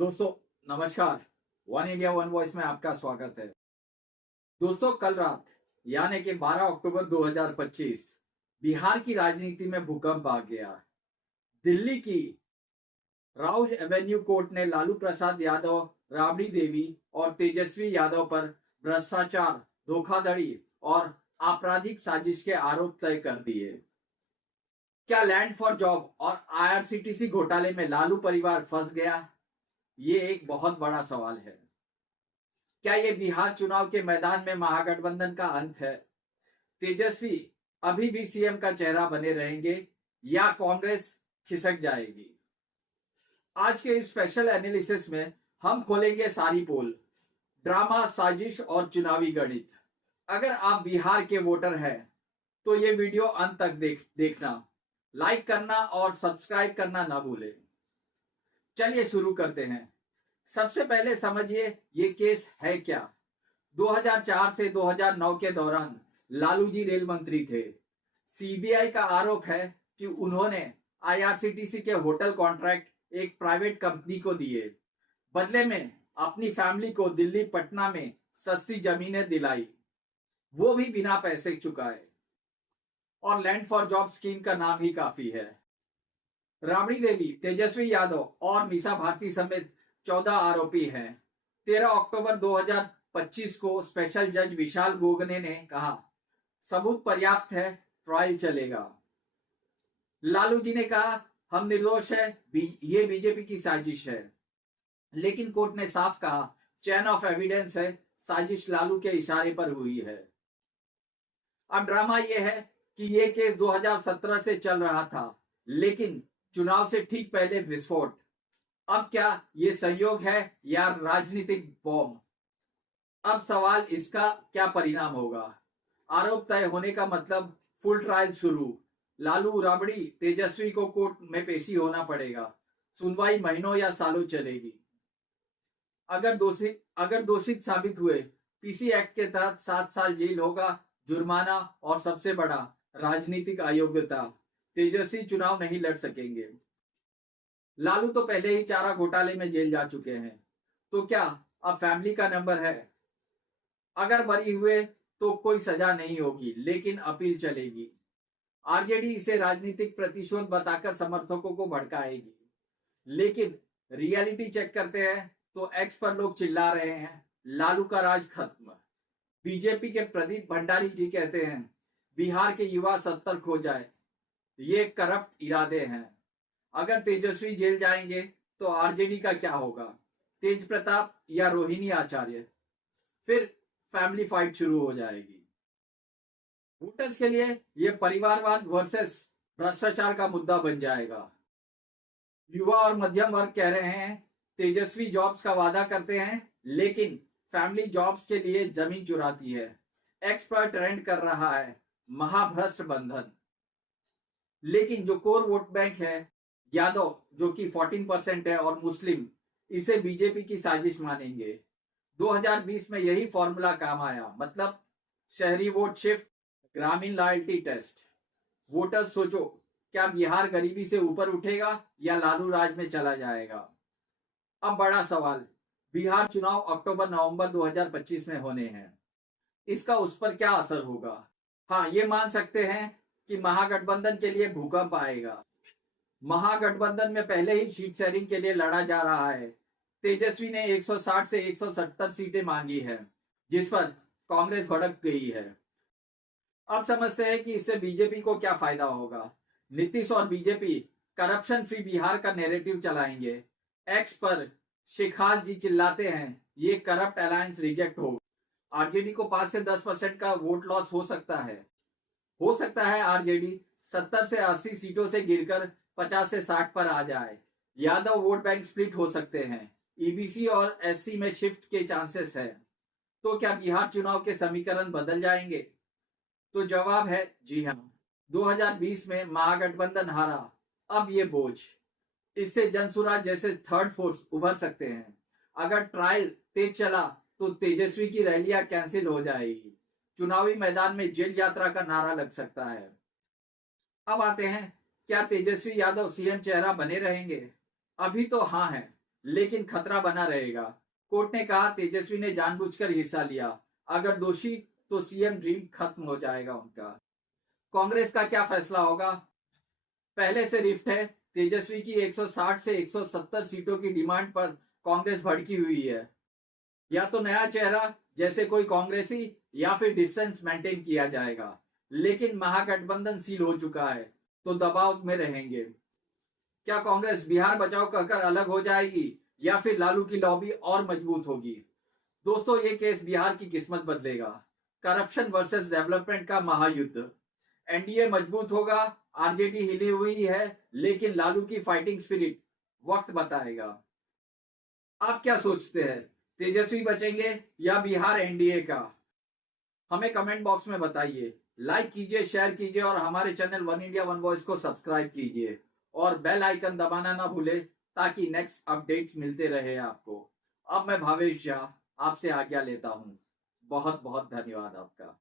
दोस्तों नमस्कार। One India one voice में आपका स्वागत है। दोस्तों कल रात यानी कि 12 अक्टूबर 2025 बिहार की राजनीति में भूकंप आ गया। दिल्ली की राउज एवेन्यू कोर्ट ने लालू प्रसाद यादव, राबड़ी देवी और तेजस्वी यादव पर भ्रष्टाचार, धोखाधड़ी और आपराधिक साजिश के आरोप तय कर दिए। क्या लैंड फॉर जॉब और आईआरसीटीसी घोटाले में लालू परिवार फंस गया? ये एक बहुत बड़ा सवाल है। क्या ये बिहार चुनाव के मैदान में महागठबंधन का अंत है? तेजस्वी अभी भी सीएम का चेहरा बने रहेंगे या कांग्रेस खिसक जाएगी? आज के इस स्पेशल एनालिसिस में हम खोलेंगे सारी पोल, ड्रामा, साजिश और चुनावी गणित। अगर आप बिहार के वोटर हैं तो ये वीडियो अंत तक देखना, लाइक करना और सब्सक्राइब करना ना भूलें। चलिए शुरू करते हैं। सबसे पहले समझिए ये केस है क्या। 2004 से 2009 के दौरान लालू जी रेल मंत्री थे। सीबीआई का आरोप है कि उन्होंने आईआरसीटीसी के होटल कॉन्ट्रैक्ट एक प्राइवेट कंपनी को दिए, बदले में अपनी फैमिली को दिल्ली पटना में सस्ती जमीनें दिलाई, वो भी बिना पैसे चुकाए। और लैंड फॉर जॉब स्कीम का नाम ही काफी है। राबड़ी देवी, तेजस्वी यादव और मीसा भारती समेत 14 आरोपी हैं। 13 अक्टूबर 2025 को स्पेशल जज विशाल गोगने ने कहा, सबूत पर्याप्त है, ट्रायल चलेगा। लालू जी ने कहा, हम निर्दोष है, ये बीजेपी की साजिश है। लेकिन कोर्ट ने साफ कहा, चेन ऑफ एविडेंस है, साजिश लालू के इशारे पर हुई है। अब ड्रामा यह है कि यह केस 2017 से चल रहा था, लेकिन चुनाव से ठीक पहले विस्फोट। अब क्या ये संयोग है या राजनीतिक बॉम्ब? अब सवाल इसका क्या परिणाम होगा। आरोप तय होने का मतलब फुल ट्रायल शुरू। लालू, राबड़ी, तेजस्वी को कोर्ट में पेशी होना पड़ेगा। सुनवाई महीनों या सालों चलेगी। अगर दोषित साबित हुए, पीसी एक्ट के तहत 7 साल जेल होगा, जुर्माना और सबसे बड़ा राजनीतिक अयोग्यता। तेजस्वी चुनाव नहीं लड़ सकेंगे। लालू तो पहले ही चारा घोटाले में जेल जा चुके हैं, तो क्या अब फैमिली का नंबर है? अगर बरी हुए तो कोई सजा नहीं होगी, लेकिन अपील चलेगी। आरजेडी इसे राजनीतिक प्रतिशोध बताकर समर्थकों को भड़काएगी। लेकिन रियलिटी चेक करते हैं तो एक्स पर लोग चिल्ला रहे हैं, लालू का राज खत्म। बीजेपी के प्रदीप भंडारी जी कहते हैं, बिहार के युवा सत्तर खो जाए, ये करप्ट इरादे हैं। अगर तेजस्वी जेल जाएंगे तो आरजेडी का क्या होगा? तेज प्रताप या रोहिणी आचार्य? फिर फैमिली फाइट शुरू हो जाएगी। वोटर्स के लिए यह परिवारवाद वर्सेस भ्रष्टाचार का मुद्दा बन जाएगा। युवा और मध्यम वर्ग कह रहे हैं, तेजस्वी जॉब्स का वादा करते हैं, लेकिन फैमिली जॉब्स के लिए जमीन चुराती है। एक्स पर ट्रेंड कर रहा है, महाभ्रष्ट बंधन। लेकिन जो कोर वोट बैंक है, यादव जो कि 14% है और मुस्लिम, इसे बीजेपी की साजिश मानेंगे। 2020 में यही फॉर्मूला काम आया, मतलब शहरी वोट शिफ्ट, ग्रामीण लॉयल्टी टेस्ट। वोटर्स सोचो, क्या बिहार गरीबी से ऊपर उठेगा या लालू राज में चला जाएगा? अब बड़ा सवाल, बिहार चुनाव अक्टूबर-नवंबर 2025 में होने हैं। इसका उस पर क्या असर होगा? हाँ, ये मान सकते हैं कि महागठबंधन के लिए भूकंप आएगा। महागठबंधन में पहले ही सीट शेयरिंग के लिए लड़ा जा रहा है। तेजस्वी ने 160 से 170 सीटें मांगी है, जिस पर कांग्रेस भड़क गई है। अब समझते हैं कि इससे बीजेपी को क्या फायदा होगा। नीतीश और बीजेपी करप्शन फ्री बिहार का नैरेटिव चलाएंगे। एक्स पर शेखार जी चिल्लाते हैं, ये करप्ट अलायंस रिजेक्ट हो। आरजेडी को 5 से 10% का वोट लॉस हो सकता है आरजेडी 70 से 80 सीटों से गिरकर 50 से 60 पर आ जाए। यादव वोट बैंक स्प्लिट हो सकते हैं। ईबीसी और एससी में शिफ्ट के चांसेस है। तो क्या बिहार चुनाव के समीकरण बदल जाएंगे? तो जवाब है जी हां। 2020 में महागठबंधन हारा, अब ये बोझ, इससे जनसुराज जैसे थर्ड फोर्स उभर सकते हैं। अगर ट्रायल तेज चला तो तेजस्वी की रैलियां कैंसिल हो जाएगी। चुनावी मैदान में जेल यात्रा का नारा लग सकता है। अब आते हैं, क्या तेजस्वी यादव सीएम चेहरा बने रहेंगे? अभी तो हाँ है, लेकिन खतरा बना रहेगा। कोर्ट ने कहा तेजस्वी ने जानबूझकर हिस्सा लिया, अगर दोषी तो सीएम ड्रीम खत्म हो जाएगा उनका। कांग्रेस का क्या फैसला होगा? पहले से रिफ्ट है। तेजस्वी की 160 से 170 सीटों की डिमांड पर कांग्रेस भड़की हुई है। या तो नया चेहरा जैसे कोई कांग्रेसी या फिर डिस्टेंस मेंटेन किया जाएगा, लेकिन महागठबंधन सील हो चुका है तो दबाव में रहेंगे। क्या कांग्रेस बिहार बचाओ कहकर अलग हो जाएगी या फिर लालू की लॉबी और मजबूत होगी? दोस्तों, ये केस बिहार की किस्मत बदलेगा। करप्शन वर्सेस डेवलपमेंट का महायुद्ध। एनडीए मजबूत होगा, आरजेडी हिली हुई है, लेकिन लालू की फाइटिंग स्पिरिट वक्त बताएगा। आप क्या सोचते हैं, तेजस्वी बचेंगे या बिहार एनडीए का? हमें कमेंट बॉक्स में बताइए। लाइक कीजिए, शेयर कीजिए और हमारे channel one India one voice को सब्सक्राइब कीजिए और बेल आइकन दबाना ना भूले ताकि नेक्स्ट अपडेट्स मिलते रहे आपको। अब मैं भावेश झा आपसे आज्ञा लेता हूं। बहुत बहुत धन्यवाद आपका।